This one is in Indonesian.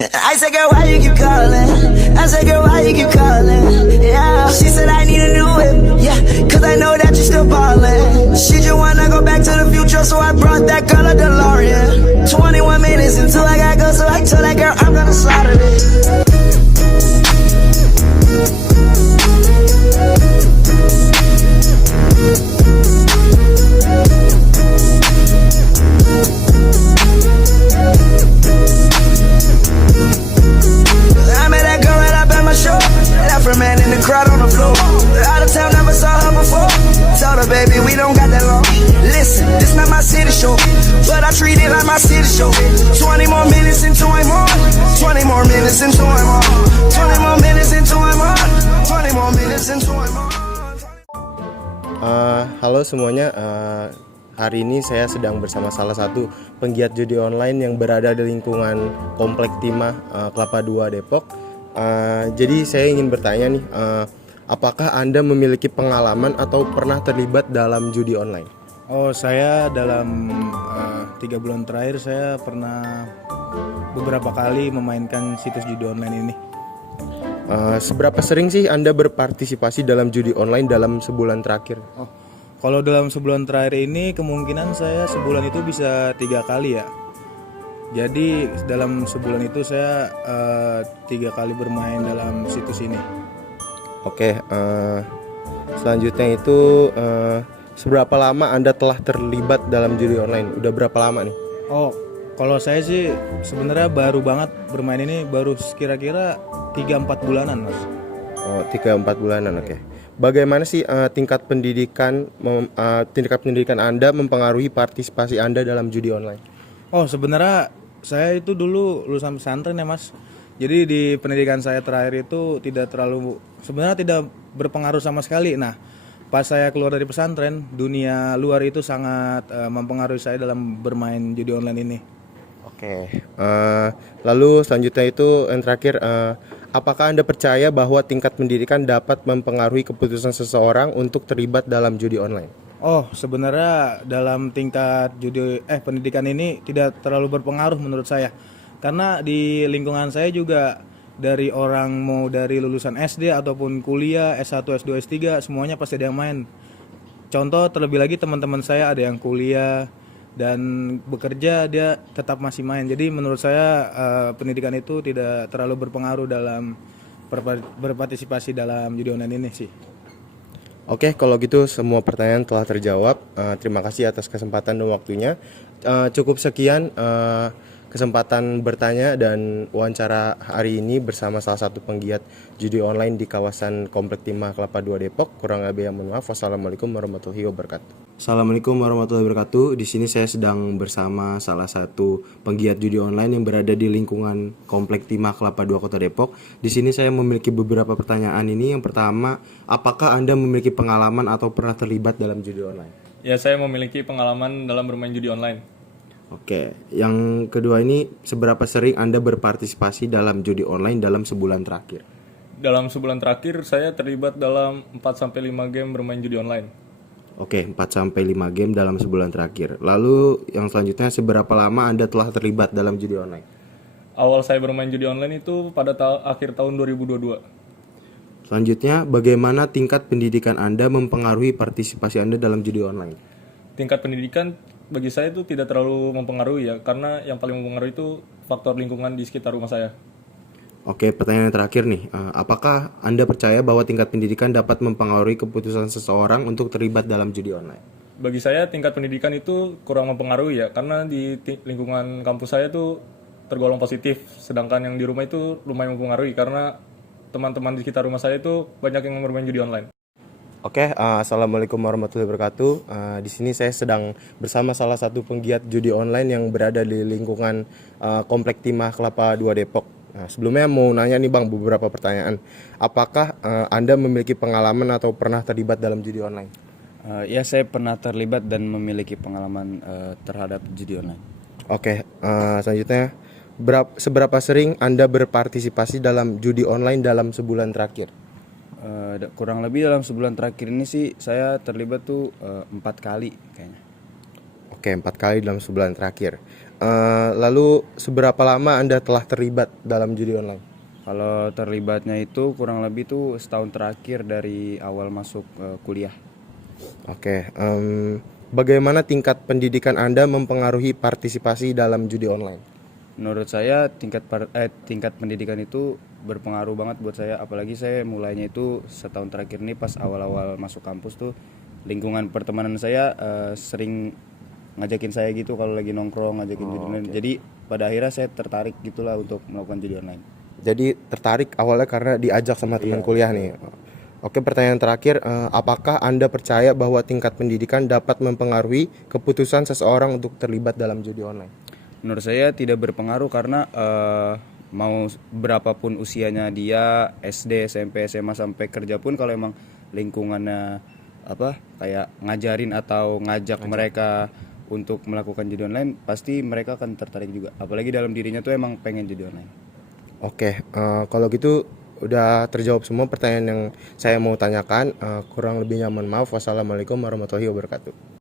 I said, girl, why you keep calling? I said, girl, why you keep calling? Yeah, she said, I need a new whip. Yeah, cause I know that you still ballin'. She just wanna go back to the future, so I brought that girl a DeLorean. 21 minutes until I gotta go, so I told that girl I'm gonna slaughter it. I met that girl right up at my show. Left her man in the crowd on the floor. Out of town, never saw her before. Told her, baby, we don't got that long. Listen, this not my city show, but I treat it like my city show. 20 more minutes until I'm on. 20 more minutes until I'm on. 20 more minutes until I'm on. 20 more minutes until I'm on. Halo semuanya, hari ini saya sedang bersama salah satu penggiat judi online yang berada di lingkungan Komplek Timah Kelapa II Depok. Jadi saya ingin bertanya nih, apakah Anda memiliki pengalaman atau pernah terlibat dalam judi online? Oh, saya dalam 3 bulan terakhir saya pernah beberapa kali memainkan situs judi online ini. Seberapa sering sih Anda berpartisipasi dalam judi online dalam sebulan terakhir? Oh, kalau dalam sebulan terakhir ini kemungkinan saya sebulan itu bisa 3 kali ya. Jadi dalam sebulan itu saya 3 kali bermain dalam situs ini. Oke, selanjutnya itu seberapa lama Anda telah terlibat dalam judi online? Udah berapa lama nih? Oh, kalau saya sih sebenarnya baru banget bermain ini, baru kira-kira 3-4 bulanan, Mas. Oh, 3-4 bulanan, oke. Bagaimana sih tingkat pendidikan Anda mempengaruhi partisipasi Anda dalam judi online? Oh, sebenarnya saya itu dulu lulusan pesantren ya, Mas. Jadi di pendidikan saya terakhir itu sebenarnya tidak berpengaruh sama sekali. Nah, pas saya keluar dari pesantren, dunia luar itu sangat mempengaruhi saya dalam bermain judi online ini. Oke. Lalu selanjutnya itu yang terakhir, apakah Anda percaya bahwa tingkat pendidikan dapat mempengaruhi keputusan seseorang untuk terlibat dalam judi online? Oh, sebenarnya dalam tingkat pendidikan ini tidak terlalu berpengaruh menurut saya. Karena di lingkungan saya juga dari orang mau dari lulusan SD ataupun kuliah, S1, S2, S3 semuanya pasti ada yang main. Contoh terlebih lagi teman-teman saya ada yang kuliah dan bekerja, dia tetap masih main. Jadi menurut saya pendidikan itu tidak terlalu berpengaruh dalam berpartisipasi dalam judi online ini sih. Oke, kalau gitu semua pertanyaan telah terjawab. Terima kasih atas kesempatan dan waktunya. Cukup sekian kesempatan bertanya dan wawancara hari ini bersama salah satu penggiat judi online di kawasan Komplek Timah Kelapa II Depok. Kurang lebih mohon maaf. Wassalamualaikum warahmatullahi wabarakatuh. Assalamualaikum warahmatullahi wabarakatuh. Di sini saya sedang bersama salah satu penggiat judi online yang berada di lingkungan Komplek Timah Kelapa II Kota Depok. Di sini saya memiliki beberapa pertanyaan ini. Yang pertama, apakah Anda memiliki pengalaman atau pernah terlibat dalam judi online? Ya, saya memiliki pengalaman dalam bermain judi online. Oke, yang kedua ini, seberapa sering Anda berpartisipasi dalam judi online dalam sebulan terakhir? Dalam sebulan terakhir, saya terlibat dalam 4-5 game bermain judi online. Oke, 4-5 game dalam sebulan terakhir. Lalu yang selanjutnya, seberapa lama Anda telah terlibat dalam judi online? Awal saya bermain judi online itu pada akhir tahun 2022. Selanjutnya, bagaimana tingkat pendidikan Anda mempengaruhi partisipasi Anda dalam judi online? Tingkat pendidikan bagi saya itu tidak terlalu mempengaruhi ya, karena yang paling mempengaruhi itu faktor lingkungan di sekitar rumah saya. Oke, pertanyaan yang terakhir nih, apakah Anda percaya bahwa tingkat pendidikan dapat mempengaruhi keputusan seseorang untuk terlibat dalam judi online? Bagi saya tingkat pendidikan itu kurang mempengaruhi ya, karena di lingkungan kampus saya itu tergolong positif, sedangkan yang di rumah itu lumayan mempengaruhi karena teman-teman di sekitar rumah saya itu banyak yang bermain judi online. Oke, assalamualaikum warahmatullahi wabarakatuh. Di sini saya sedang bersama salah satu penggiat judi online yang berada di lingkungan Komplek Timah Kelapa II Depok. Nah, sebelumnya mau nanya nih Bang beberapa pertanyaan. Apakah Anda memiliki pengalaman atau pernah terlibat dalam judi online? Ya, saya pernah terlibat dan memiliki pengalaman terhadap judi online. Oke, selanjutnya seberapa sering Anda berpartisipasi dalam judi online dalam sebulan terakhir? Kurang lebih dalam sebulan terakhir ini sih saya terlibat tuh 4 kali kayaknya. Oke, 4 kali dalam sebulan terakhir. Lalu seberapa lama Anda telah terlibat dalam judi online? Kalau terlibatnya itu kurang lebih tuh setahun terakhir dari awal masuk kuliah. Oke, bagaimana tingkat pendidikan Anda mempengaruhi partisipasi dalam judi online? Menurut saya tingkat pendidikan itu berpengaruh banget buat saya, apalagi saya mulainya itu setahun terakhir ini pas awal-awal masuk kampus tuh lingkungan pertemanan saya sering ngajakin saya gitu kalau lagi nongkrong ngajakin judi online. Jadi pada akhirnya saya tertarik gitulah untuk melakukan judi online. Jadi tertarik awalnya karena diajak sama teman kuliah nih. Oke, pertanyaan terakhir, apakah Anda percaya bahwa tingkat pendidikan dapat mempengaruhi keputusan seseorang untuk terlibat dalam judi online? Menurut saya tidak berpengaruh karena mau berapapun usianya dia, SD, SMP, SMA sampai kerja pun kalau emang lingkungannya kayak ngajarin atau ngajak mereka untuk melakukan judi online, pasti mereka akan tertarik juga. Apalagi dalam dirinya tuh emang pengen judi online. Oke, kalau gitu udah terjawab semua pertanyaan yang saya mau tanyakan. Kurang lebihnya mohon maaf. Wassalamualaikum warahmatullahi wabarakatuh.